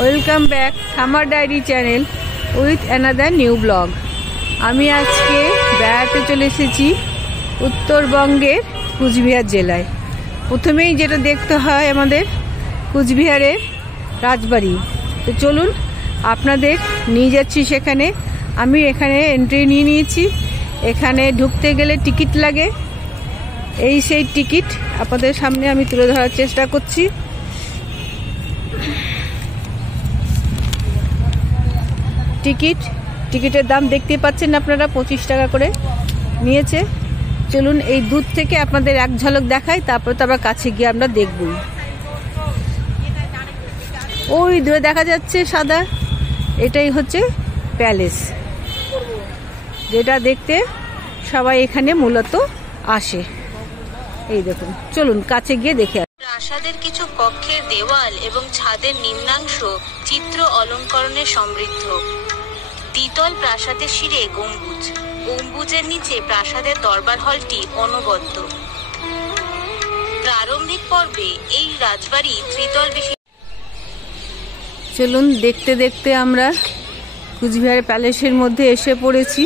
Welcome back summer diary channel with another new blog. আমি আজকে বেড়াতে চলে এসেছি উত্তরবঙ্গের কুচবিহার জেলায়। প্রথমেই যেটা দেখতে হয় আমাদের কুচবিহারের রাজবাড়ি। তো চলুন আপনাদের নিয়ে যাচ্ছি সেখানে। আমি এখানে এন্ট্রি নিয়ে নিয়েছি। এখানে ঢুকতে গেলে টিকিট লাগে। এই সেই টিকিট আপনাদের সামনে আমি তুলে ধরার চেষ্টা করছি। টিকিটের দাম দেখতে পাচ্ছেন আপনারা, 25 টাকা করে নিয়েছে। চলুন এই দূর থেকে আপনাদের এক ঝলক দেখাই, তারপরে তো আবার কাছে গিয়ে আমরা দেখবই। ওই দূরে দেখা যাচ্ছে সাদা, এটাই হচ্ছে প্যালেস, যেটা দেখতে সবাই এখানে মূলত আসে। এই দেখুন, চলুন কাছে গিয়ে দেখে। প্রাসাদের কিছু কক্ষের দেওয়াল এবং ছাদের নিম্নাংশ চিত্র অলঙ্করণে সমৃদ্ধ। দ্বিতল প্রাসাদের শিরে গম্বুজ, গম্বুজের নিচে প্রাসাদের দরবার হলটি অনবদ্য। প্রারম্ভিক পর্বে এই রাজবাড়ি ত্রিতল বিশিষ্ট। চলুন দেখতে দেখতে আমরা কুচবিহার প্যালেসের মধ্যে এসে পড়েছি।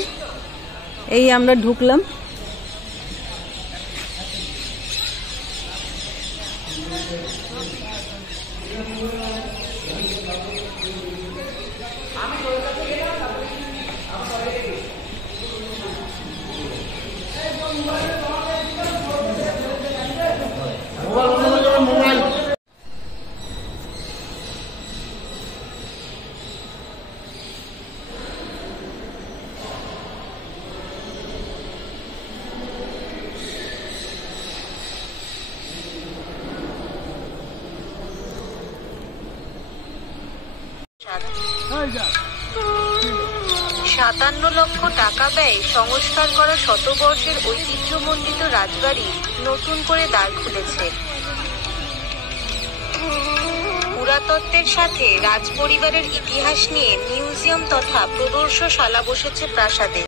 এই আমরা ঢুকলাম। $57 লক্ষ টাকা ব্যয়ে সংস্কার করা শতবর্ষের ঐতিহ্যমণ্ডিত রাজবাড়ি নতুন করে দ্বার খুলেছে। পুরাতত্ত্বের সাথে রাজপরিবারের ইতিহাস নিয়ে মিউজিয়াম তথা প্রদর্শনশালা বসেছে প্রাসাদে।